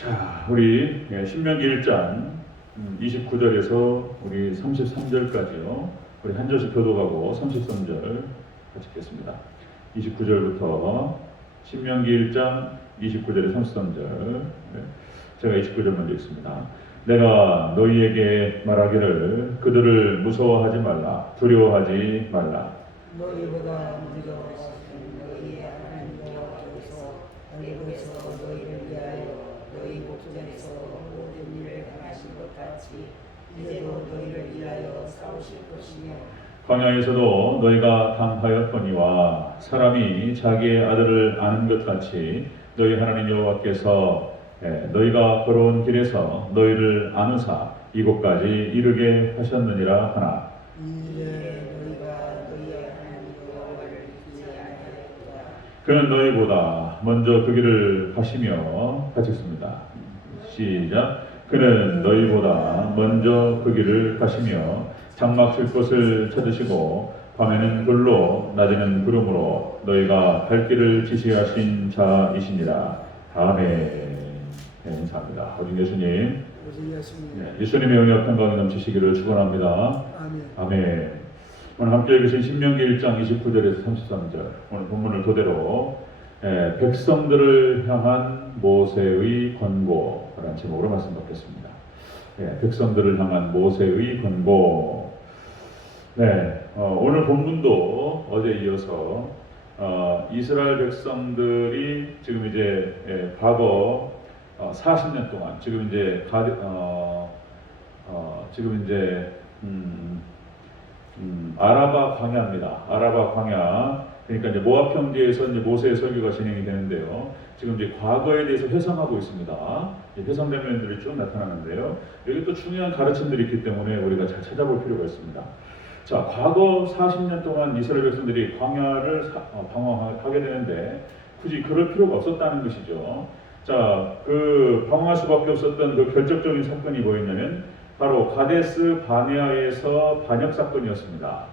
자, 우리 신명기 1장 29절에서 우리 33절까지요. 우리 한 절씩 교독하고 33절 같이 읽겠습니다. 29절부터 신명기 1장 29절에 33절. 제가 29절 먼저 읽습니다. 내가 너희에게 말하기를 그들을 무서워하지 말라, 두려워하지 말라. 너희보다 먼저 너희의 하나님 여호와께서 애굽에서 너희를 위하여 너희 목전에서 모든 일을 행하신 것 같이 이제도 너희를 위하여 싸우실 것이며 광야에서도 너희가 당하였거니와 사람이 자기의 아들을 아는 것 같이 너희 하나님 여호와께서 너희가 걸어온 길에서 너희를 아누사 이곳까지 이르게 하셨느니라 하나. 이제 너희가 너희의 하나님 여호와를 잊지 아니하였도다. 그는 너희보다 먼저 그 길을 가시며 같이 읽습니다. 시작. 그는 너희보다 먼저 그 길을 가시며 장막 칠 곳을 찾으시고 밤에는 불로 낮에는 구름으로 너희가 갈 길을 지시하신 자이시니라. 아멘. 인사합니다. 우리 예수님, 예수님의 영역 평강이 넘치시기를 축원합니다. 아멘. 오늘 함께 읽으신 신명기 1장 29절에서 33절 오늘 본문을 토대로 백성들을 향한 모세의 권고라는 제목으로 말씀 받겠습니다. 백성들을 향한 모세의 권고. 오늘 본문도 어제 이어서 이스라엘 백성들이 지금 이제 과거 40년 동안 지금 이제 아라바 광야입니다. 아라바 광야. 그러니까 이제 모압 평지에서 이제 모세의 설교가 진행이 되는데요. 지금 이제 과거에 대해서 회상하고 있습니다. 회상 장면들이 쭉 나타나는데요. 여기 또 중요한 가르침들이 있기 때문에 우리가 잘 찾아볼 필요가 있습니다. 자, 과거 40년 동안 이스라엘 백성들이 광야를 방황하게 되는데 굳이 그럴 필요가 없었다는 것이죠. 자, 그 방황할 수밖에 없었던 그 결정적인 사건이 뭐였냐면 바로 가데스 바네아에서 반역 사건이었습니다.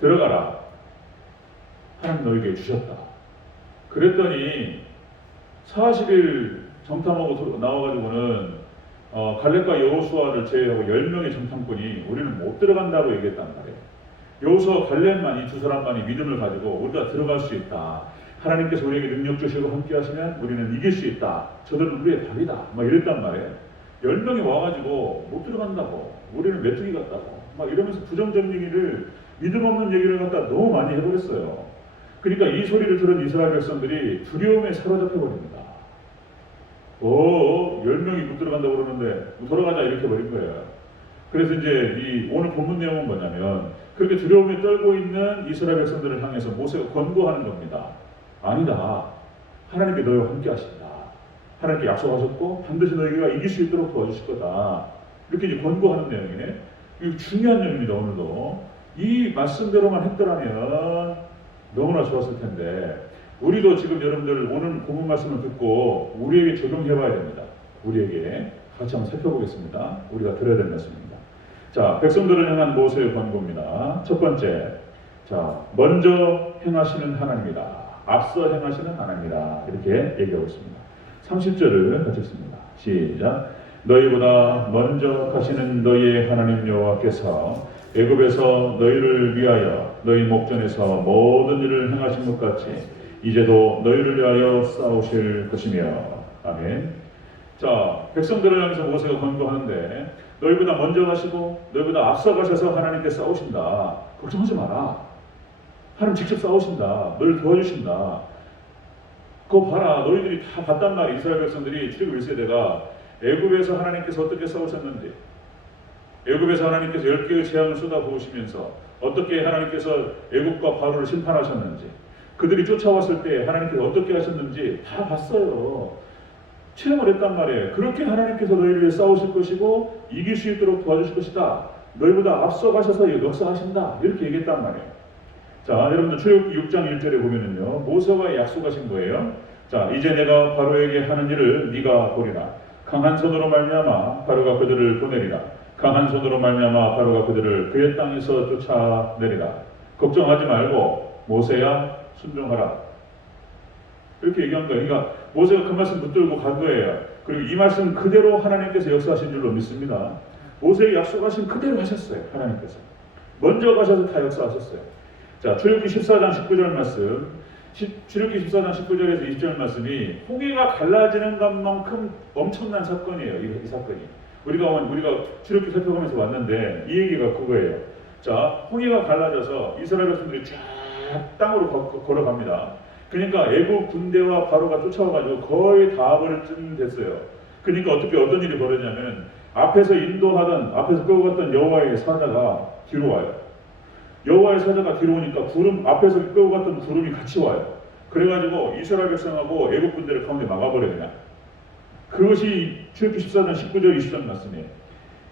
들어가라. 하나님 너에게 주셨다. 그랬더니 40일 정탐하고 나와가지고는 갈렙과 여호수아를 제외하고 10명의 정탐꾼이 우리는 못 들어간다고 얘기했단 말이에요. 여호수아 갈렙만 이 두 사람만이 믿음을 가지고 우리가 들어갈 수 있다. 하나님께서 우리에게 능력 주시고 함께 하시면 우리는 이길 수 있다. 저들은 우리의 답이다. 막 이랬단 말이에요. 10명이 와가지고 못 들어간다고. 우리는 메뚜기 같다고. 막 이러면서 부정적인 얘기를, 믿음 없는 얘기를 갖다 너무 많이 해버렸어요. 그러니까 이 소리를 들은 이스라엘 백성들이 두려움에 사로잡혀 버립니다. 10명이 못 들어간다고 그러는데 돌아가자 이렇게 버린 거예요. 그래서 이제 이 오늘 본문 내용은 뭐냐면 그렇게 두려움에 떨고 있는 이스라엘 백성들을 향해서 모세가 권고하는 겁니다. 아니다. 하나님께 너희와 함께 하신다. 하나님께 약속하셨고 반드시 너희가 이길 수 있도록 도와주실 거다. 이렇게 이제 권고하는 내용이네. 이거 중요한 내용입니다. 오늘도 이 말씀대로만 했더라면 너무나 좋았을 텐데 우리도 지금 여러분들 오늘 본문 말씀을 듣고 우리에게 적용해 봐야 됩니다. 우리에게 같이 한번 살펴보겠습니다. 우리가 들어야 될 말씀입니다. 자, 백성들을 향한 모세의 권고입니다. 첫 번째, 자, 먼저 행하시는 하나님이다. 앞서 행하시는 하나님이다. 이렇게 얘기하고 있습니다. 30절을 같이 읽습니다. 시작. 너희보다 먼저 가시는 너희의 하나님 여호와께서 애굽에서 너희를 위하여 너희 목전에서 모든 일을 행하신 것 같이 이제도 너희를 위하여 싸우실 것이며. 아멘. 자, 백성들을 향해서 모세가 권고하는데 너희보다 먼저 가시고 너희보다 앞서 가셔서 하나님께 싸우신다. 걱정하지 마라. 하나님 직접 싸우신다. 너희를 도와주신다. 그거 봐라. 너희들이 다 봤단 말이야. 이스라엘 백성들이 출애굽 1세대가 애굽에서 하나님께서 어떻게 싸우셨는지, 애굽에서 하나님께서 10개의 재앙을 쏟아부으시면서 어떻게 하나님께서 애굽과 바로를 심판하셨는지, 그들이 쫓아왔을 때 하나님께서 어떻게 하셨는지 다 봤어요. 체험을 했단 말이에요. 그렇게 하나님께서 너희를 위해 싸우실 것이고 이길 수 있도록 도와주실 것이다. 너희보다 앞서 가셔서 역사하신다. 이렇게 얘기했단 말이에요. 자, 여러분들 출애굽기 6장 1절에 보면은요, 모세와 약속하신 거예요. 자, 이제 내가 바로에게 하는 일을 네가 보리라. 강한 손으로 말미암아 바로가 그들을 보내리라. 강한 손으로 말미암아 바로가 그들을 그의 땅에서 쫓아내리라. 걱정하지 말고 모세야 순종하라. 이렇게 얘기한 거예요. 그러니까 모세가 그 말씀 붙들고 간 거예요. 그리고 이 말씀 그대로 하나님께서 역사하신 줄로 믿습니다. 모세에게 약속하신 그대로 하셨어요. 하나님께서 먼저 가셔서 다 역사하셨어요. 자, 출애굽기 14장 19절 말씀, 출애굽기 14장 19절에서 20절 말씀이 홍해가 갈라지는 것만큼 엄청난 사건이에요. 이 사건이 우리가 출애굽기 살펴가면서 왔는데 이 얘기가 그거예요. 자, 홍해가 갈라져서 이스라엘 백성들이 쫙 땅으로 걸어갑니다. 그러니까 애국 군대와 바로가 쫓아와가지고 거의 다 버릴쯤 됐어요. 그러니까 어떤 일이 벌어지냐면 앞에서 앞에서 끌고 갔던 여호와의 사자가 뒤로 와요. 여호와의 사자가 뒤로 오니까 앞에서 끌고 갔던 구름이 같이 와요. 그래가지고 이스라엘 백성하고 애국 군대를 가운데 막아버려요. 그냥. 그것이 출애굽기 14장 19절 20절 말씀이에요.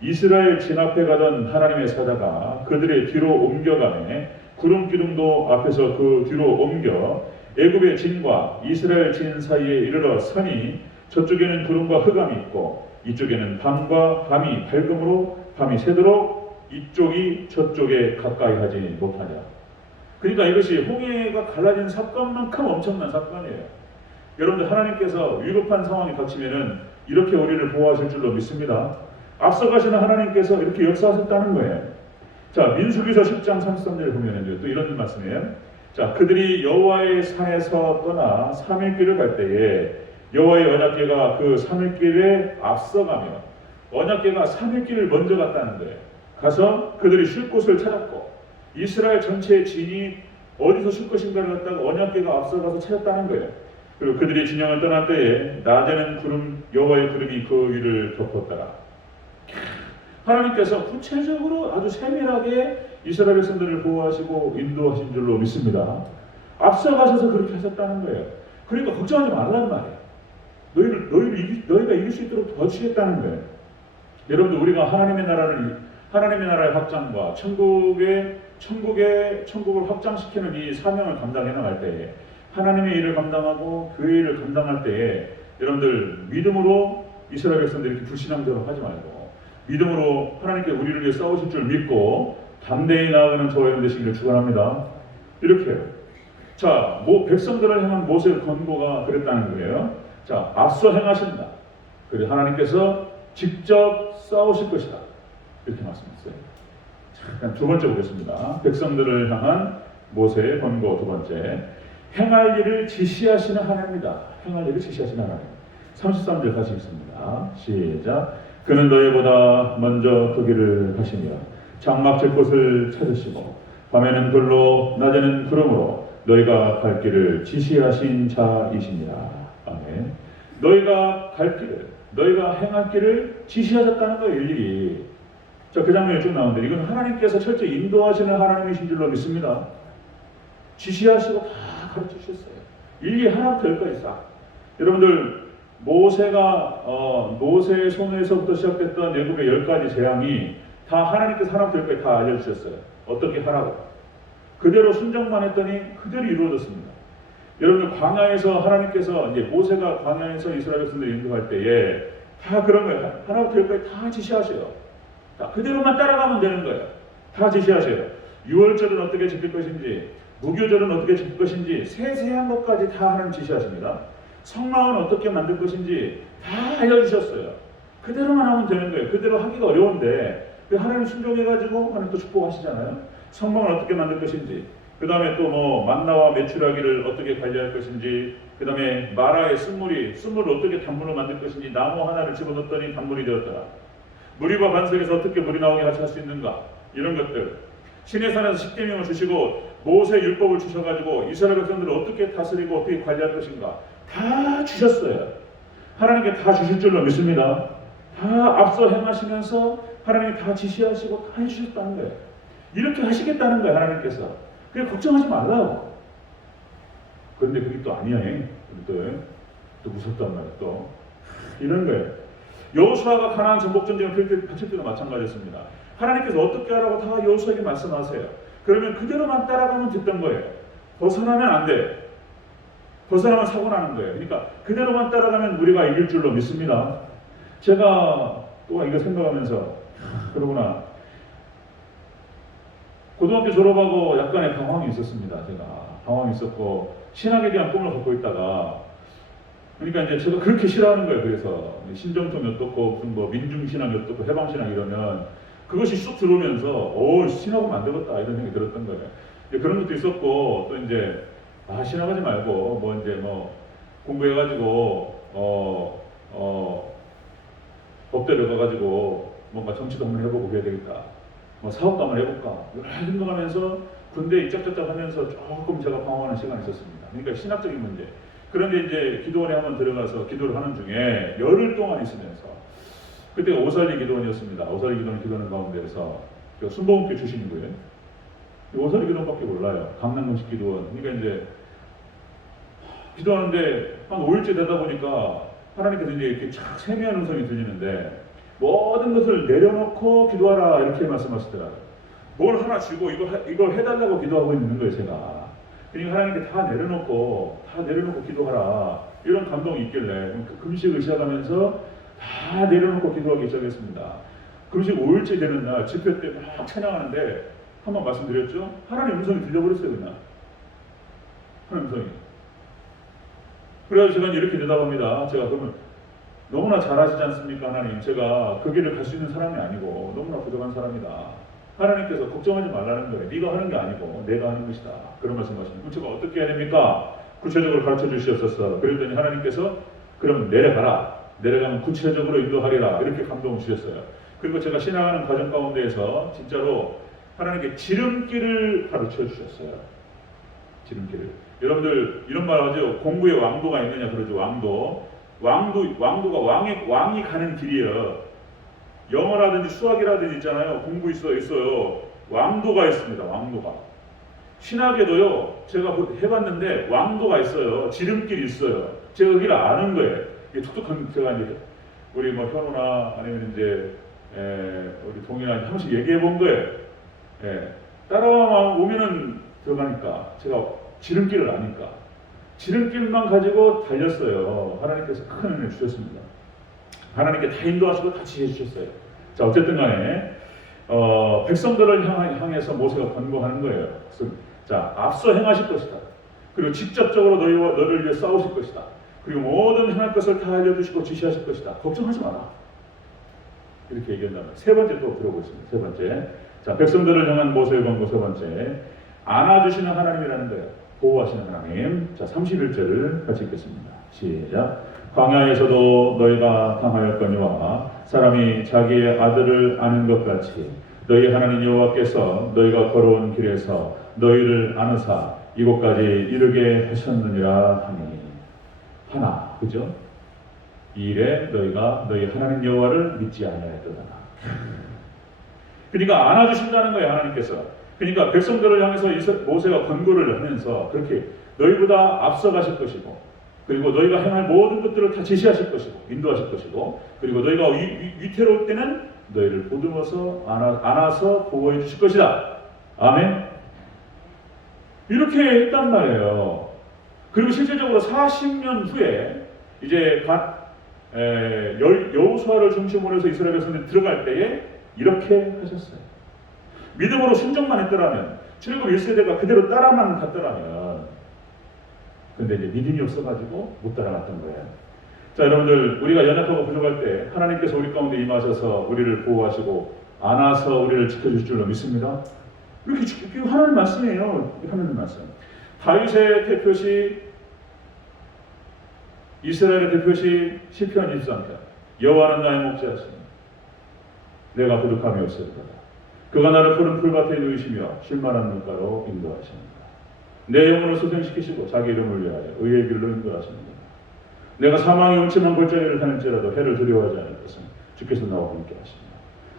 이스라엘 진 앞에 가던 하나님의 사자가 그들의 뒤로 옮겨가매 구름 기둥도 앞에서 그 뒤로 옮겨 애굽의 진과 이스라엘 진 사이에 이르러 서니 저쪽에는 구름과 흑암이 있고 이쪽에는 밤과 밤이 밝음으로 밤이 새도록 이쪽이 저쪽에 가까이 하지 못하냐. 그러니까 이것이 홍해가 갈라진 사건만큼 엄청난 사건이에요. 여러분들 하나님께서 위급한 상황이 닥치면은 이렇게 우리를 보호하실 줄로 믿습니다. 앞서가시는 하나님께서 이렇게 역사하셨다는 거예요. 자, 민수기서 10장 33절에 보면은 또 이런 말씀이에요. 자, 그들이 여호와의 산에서 떠나 3일 길을 갈 때에 여호와의 언약궤가 그 3일 길에 앞서가며 언약궤가 3일 길을 먼저 갔다는 거예요. 가서 그들이 쉴 곳을 찾았고 이스라엘 전체의 진이 어디서 쉴 것인가를 갖다가 언약궤가 앞서가서 찾았다는 거예요. 그리고 그들이 진영을 떠날 때에 낮에는 여호와의 구름이 그 위를 덮었더라. 하나님께서 구체적으로 아주 세밀하게 이스라엘 백성들을 보호하시고 인도하신 줄로 믿습니다. 앞서가셔서 그렇게 하셨다는 거예요. 그러니까 걱정하지 말란 말이에요. 너희가 이길 수 있도록 도와주시겠다는 거예요. 여러분들 우리가 하나님의 나라의 확장과 천국을 확장시키는 이 사명을 감당해 나갈 때에 하나님의 일을 감당하고 교회 일을 감당할 때에 여러분들 믿음으로 이스라엘 백성들이 이렇게 불신앙대로 하지 말고 믿음으로 하나님께 우리를 위해 싸우실 줄 믿고 담대히 나아가는 저와 여러분 되시기를 축원합니다. 이렇게 해요. 자, 백성들을 향한 모세의 권고가 그랬다는 거예요. 자, 앞서 행하신다. 그리고 하나님께서 직접 싸우실 것이다. 이렇게 말씀했어요. 자, 두 번째 보겠습니다. 백성들을 향한 모세의 권고 두 번째. 행할 일을 지시하시는 하나님이다. 행할 일을 지시하시는 하나님. 33절 다시 읽습니다. 시작. 그는 너희보다 먼저 그 길을 하시며 장막 질 곳을 찾으시고 밤에는 불로 낮에는 구름으로 너희가 갈 길을 지시하신 자이시니라. 아멘. 너희가 갈 길을, 너희가 행할 길을 지시하셨다는 거예요. 일일이. 자, 그 장면이 쭉 나오는데 이건 하나님께서 철저히 인도하시는 하나님이신 줄로 믿습니다. 지시하시고 다 가르쳐 주셨어요. 일일이 하나부터 열까지 싹. 여러분들 모세의 손에서부터 시작됐던 애굽의 10가지 재앙이 다 하나님께서 하나부터 열까지 다 알려주셨어요. 어떻게 하라고. 그대로 순종만 했더니 그대로 이루어졌습니다. 여러분들 광야에서 하나님께서 이제 모세가 광야에서 이스라엘 백성들을 인도할 때에 다 그런 거예요. 하나부터 열까지 다 지시하셔요. 자, 그대로만 따라가면 되는 거예요. 다 지시하셔요. 유월절은 어떻게 지킬 것인지, 무교절은 어떻게 지킬 것인지 세세한 것까지 다 하나님 지시하십니다. 성막은 어떻게 만들 것인지 다 알려주셨어요. 그대로만 하면 되는 거예요. 그대로 하기가 어려운데 하나님 순종해가지고 하나님 또 축복하시잖아요. 성막을 어떻게 만들 것인지, 그 다음에 또 만나와 메추라기를 어떻게 관리할 것인지, 그 다음에 마라의 쓴물을 어떻게 단물로 만들 것인지, 나무 하나를 집어넣었더니 단물이 되었더라. 무리바 반석에서 어떻게 물이 나오게 할 수 있는가, 이런 것들. 시내산에서 십계명을 주시고 모세 율법을 주셔가지고 이스라엘 백성들을 어떻게 다스리고 어떻게 관리할 것인가 다 주셨어요. 하나님께 다 주실 줄로 믿습니다. 다 앞서 행하시면서 하나님이 다 지시하시고 다 해주셨다는 거예요. 이렇게 하시겠다는 거예요. 하나님께서. 그래 걱정하지 말라고. 그런데 그게 또 아니야. 또 무섭단 말이야. 또 이런 거예요. 여호수아가 가나안 전복 전쟁을 펼칠 때도 마찬가지였습니다. 하나님께서 어떻게 하라고 다 여호수아에게 말씀하세요. 그러면 그대로만 따라가면 됐던 거예요. 벗어나면 안 돼. 벗어나면 사고 나는 거예요. 그러니까 그대로만 따라가면 우리가 이길 줄로 믿습니다. 제가 또 이거 생각하면서 그러구나. 고등학교 졸업하고 약간의 방황이 있었습니다. 제가 방황이 있었고 신학에 대한 꿈을 갖고 있다가 그러니까 이제 제가 그렇게 싫어하는 거예요. 그래서 신정통이 어떻고 무슨 뭐 민중신앙이 어떻고 해방신앙 이러면 그것이 쑥 들어오면서 신학하면 안 되겠다 이런 생각이 들었던 거예요. 이제 그런 것도 있었고 또 이제 신학하지 말고 뭐 이제 뭐 공부해가지고 법대로 가가지고 뭔가 정치도 한번 해보고 그래야 되겠다. 뭐 사업도 한번 해볼까. 여러 생각하면서 군대 짝짝짝 하면서 조금 제가 방황하는 시간이 있었습니다. 그러니까 신학적인 문제. 그런데 이제 기도원에 한번 들어가서 기도를 하는 중에 열흘 동안 있으면서 그때가 오살리 기도원이었습니다. 오살리 기도원 기도하는 가운데에서 순복음교 출신이고요. 오살리 기도원밖에 몰라요. 강남금식 기도원. 그러니까 이제 기도하는데 한 5일째 되다 보니까 하나님께서 이제 이렇게 쫙 세미한 음성이 들리는데 모든 것을 내려놓고 기도하라 이렇게 말씀하시더라고요. 뭘 하나 쥐고 이걸 해달라고 기도하고 있는 거예요, 제가. 그러니까 하나님께 다 내려놓고 기도하라 이런 감동이 있길래 금식을 시작하면서 다 내려놓고 기도하기 시작했습니다. 금식 5일째 되는 날 집회 때 막 찬양하는데 한번 말씀드렸죠? 하나님 음성이 들려버렸어요, 그냥. 하나님 음성이. 그래서 제가 이렇게 대답합니다. 제가 그러면 너무나 잘하시지 않습니까, 하나님? 제가 그 길을 갈 수 있는 사람이 아니고 너무나 부족한 사람이다. 하나님께서 걱정하지 말라는 거예요. 네가 하는 게 아니고 내가 하는 것이다. 그런 말씀하시는. 그럼 제가 어떻게 해야 됩니까? 구체적으로 가르쳐 주시옵소서. 그랬더니 하나님께서 그럼 내려가라. 내려가면 구체적으로 인도하리라. 이렇게 감동을 주셨어요. 그리고 제가 신앙하는 과정 가운데에서 진짜로 하나님께 지름길을 가르쳐 주셨어요. 지름길을. 여러분들 이런 말 하죠. 공부에 왕도가 있느냐 그러죠. 왕도가 왕이 가는 길이에요. 영어라든지 수학이라든지 있잖아요. 공부 있어요. 왕도가 있습니다. 왕도가. 신학에도요. 제가 해봤는데 왕도가 있어요. 지름길이 있어요. 제가 그 길을 아는 거예요. 이게 툭툭한 제가 이제 우리 뭐 현우나 아니면 이제 우리 동이나 한 번씩 얘기해 본 거예요. 따라와 오면은 들어가니까 제가 지름길을 아니까 지름길만 가지고 달렸어요. 하나님께서 큰 은혜 주셨습니다. 하나님께 다 인도하시고 다 지혜 주셨어요. 자, 어쨌든 간에 백성들을 향해서 모세가 권고하는 거예요. 자, 앞서 행하실 것이다. 그리고 직접적으로 너를 위해 싸우실 것이다. 그리고 모든 행할 것을 다 알려주시고 지시하실 것이다. 걱정하지 마라. 이렇게 얘기한다면 세 번째 또 들어보겠습니다. 세 번째. 자, 백성들을 향한 모세의 권고 세 번째. 안아주시는 하나님이라는 거예요. 보호하시는 하나님. 자, 31절을 같이 읽겠습니다. 시작. 광야에서도 너희가 당하였거니와 사람이 자기의 아들을 아는 것 같이 너희 하나님 여호와께서 너희가 걸어온 길에서 너희를 안으사 이곳까지 이르게 하셨느니라 하니. 하나, 그죠? 이 일에 너희가 너희 하나님 여호와를 믿지 아니하였도다. 그러니까 안아주신다는 거예요, 하나님께서. 그러니까 백성들을 향해서 모세가 권고를 하면서 그렇게 너희보다 앞서가실 것이고, 그리고 너희가 행할 모든 것들을 다 지시하실 것이고, 인도하실 것이고, 그리고 너희가 위태로울 때는 너희를 보듬어서 안아서 보호해 주실 것이다. 아멘. 이렇게 했단 말이에요. 그리고 실제적으로 40년 후에 이제 여호수아를 중심으로 해서 이스라엘 백성들이 들어갈 때에 이렇게 하셨어요. 믿음으로 순종만 했더라면, 출애굽 1세대가 그대로 따라만 갔더라면, 근데 이제 믿음이 없어가지고 못 따라갔던 거예요. 자, 여러분들, 우리가 연약하고 부족할 때 하나님께서 우리 가운데 임하셔서 우리를 보호하시고 안아서 우리를 지켜주실 줄로 믿습니다. 이렇게 하나님 말씀이에요. 하나님 말씀. 다윗의 대표시, 이스라엘의 대표시 시편 23편. 여호와는 나의 목자시니 내가 부족함이 없으리로다. 그가 나를 푸른 풀밭에 누이시며 쉴만한 물가로 인도하십니다. 내 영혼을 소생시키시고 자기 이름을 위하여 의의 길로 인도하십니다. 내가 사망의 음침한 골짜기를 다닐지라도 해를 두려워하지 않을 것은 주께서 나와 함께 하십니다.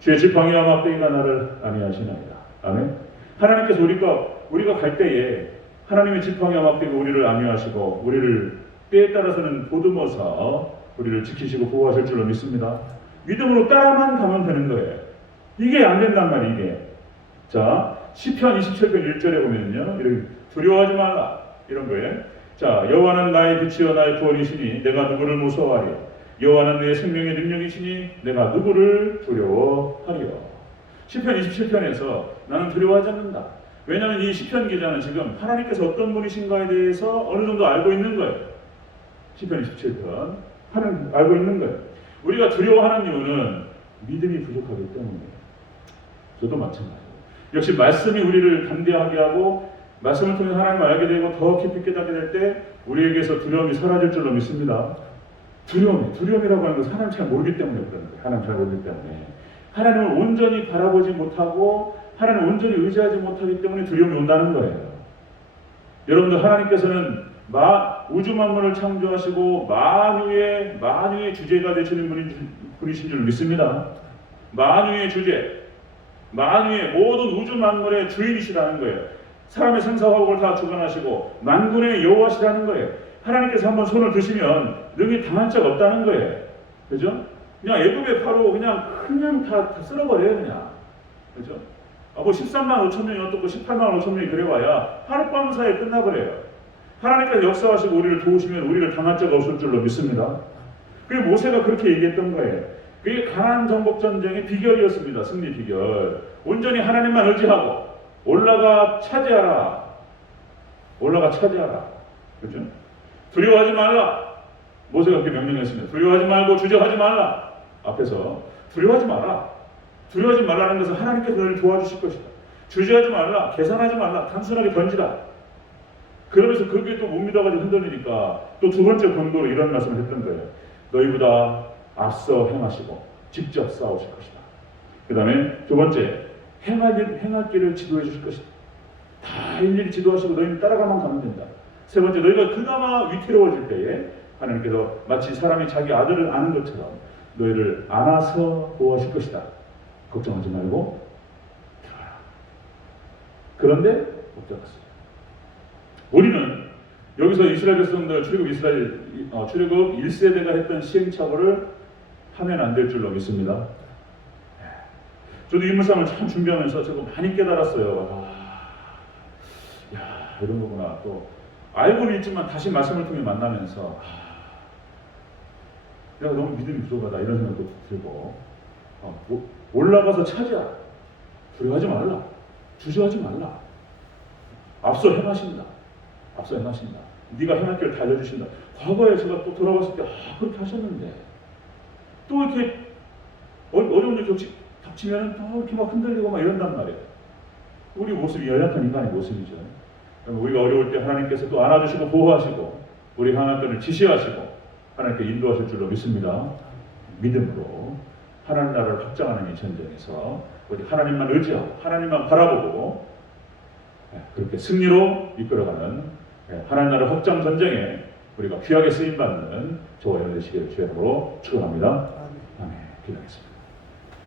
주의 지팡이와 막대기가 나를 안위하시나이다. 아멘. 하나님께서 우리가 갈 때에 하나님의 지팡이와 막대기가 우리를 안위하시고 우리를 때에 따라서는 보듬어서 우리를 지키시고 보호하실 줄로 믿습니다. 믿음으로 따라만 가면 되는 거예요. 이게 안 된단 말이에요, 이게. 자, 시편 27편 1절에 보면요. 이렇게 두려워하지 말라. 이런 거예요. 자, 여호와는 나의 빛이요 나의 구원이시니 내가 누구를 무서워하리요. 여호와는 내 생명의 능력이시니 내가 누구를 두려워하리요. 시편 27편에서 나는 두려워하지 않는다. 왜냐하면 이 시편 기자는 지금 하나님께서 어떤 분이신가에 대해서 어느 정도 알고 있는 거예요. 시편 27편 하는 알고 있는 거예요. 우리가 두려워하는 이유는 믿음이 부족하기 때문이에요. 저도 마찬가지예요. 역시 말씀이 우리를 담대하게 하고 말씀을 통해 하나님을 알게 되고 더 깊이 깨닫게 될 때 우리에게서 두려움이 사라질 줄로 믿습니다. 두려움이라고 하는 것은 하나님 잘 모르기 때문에 그러는 거예요. 하나님 잘 모르기 때문에 하나님을 온전히 바라보지 못하고 하나님을 온전히 의지하지 못하기 때문에 두려움이 온다는 거예요. 여러분들 하나님께서는 우주 만물을 창조하시고 만유의 주제가 되시는 분이신 줄 믿습니다. 만유의 주제, 만유의 모든 우주 만물의 주인이시라는 거예요. 사람의 생사화복을 다 주관하시고 만군의 여호와시라는 거예요. 하나님께서 한번 손을 드시면 능히 당할 적 없다는 거예요. 그죠? 그냥 애굽의 파로 그냥 다 쓸어버려요. 그냥. 그죠? 뭐 13만 5천 명이 어떻고 18만 5천 명이 그래와야 하룻밤 사이에 끝나버려요. 하나님께서 역사하시고 우리를 도우시면 우리를 당할 적 없을 줄로 믿습니다. 그게 모세가 그렇게 얘기했던 거예요. 그게 가나안 정복 전쟁의 비결이었습니다. 승리 비결. 온전히 하나님만 의지하고 올라가 차지하라. 그죠? 두려워하지 말라. 모세가 그렇게 명령했습니다. 두려워하지 말고 주저하지 말라. 앞에서 두려워하지 마라. 두려워하지 말라는 것은 하나님께서 너를 도와주실 것이다. 주저하지 말라. 계산하지 말라. 단순하게 던지라. 그러면서 그게 또 못 믿어가지고 흔들리니까 또 두 번째 권고로 이런 말씀을 했던 거예요. 너희보다 앞서 행하시고 직접 싸우실 것이다. 그 다음에 두 번째, 행할 길을 지도해 주실 것이다. 다 일일이 지도하시고 너희는 따라가만 가면 된다. 세 번째, 너희가 그나마 위태로워질 때에 하나님께서 마치 사람이 자기 아들을 아는 것처럼 너희를 안아서 보호하실 것이다. 걱정하지 말고 들어라. 그런데 못 들었어요. 우리는 여기서 이스라엘 백성들 출애굽 1세대가 했던 시행착오를 하면 안 될 줄로 믿습니다. 저도 인물상을 참 준비하면서 저거 많이 깨달았어요. 이런 거구나. 또 알고는 있지만 다시 말씀을 통해 만나면서 내가 너무 믿음이 부족하다 이런 생각도 들고 올라가서 차지하라. 두려워하지 말라. 주저하지 말라. 앞서 행하신다. 네가 행할 길을 다 알려주신다. 과거에 제가 또 돌아봤을 때 그렇게 하셨는데 또 이렇게 어려운 일 닥치면 또 이렇게 막 흔들리고 막 이런단 말이에요. 우리 모습이 연약한 인간의 모습이죠. 우리가 어려울 때 하나님께서 또 안아주시고 보호하시고 우리 향할 길을 지시하시고 하나님께 인도하실 줄로 믿습니다. 믿음으로 하나님 나라를 확장하는 이 전쟁에서 우리 하나님만 의지하고 하나님만 바라보고 그렇게 승리로 이끌어가는 하나님 나라 확장 전쟁에 우리가 귀하게 쓰임받는 저와 여러분 되시기를 주의 이름으로 축원합니다. 아멘. 기도하겠습니다.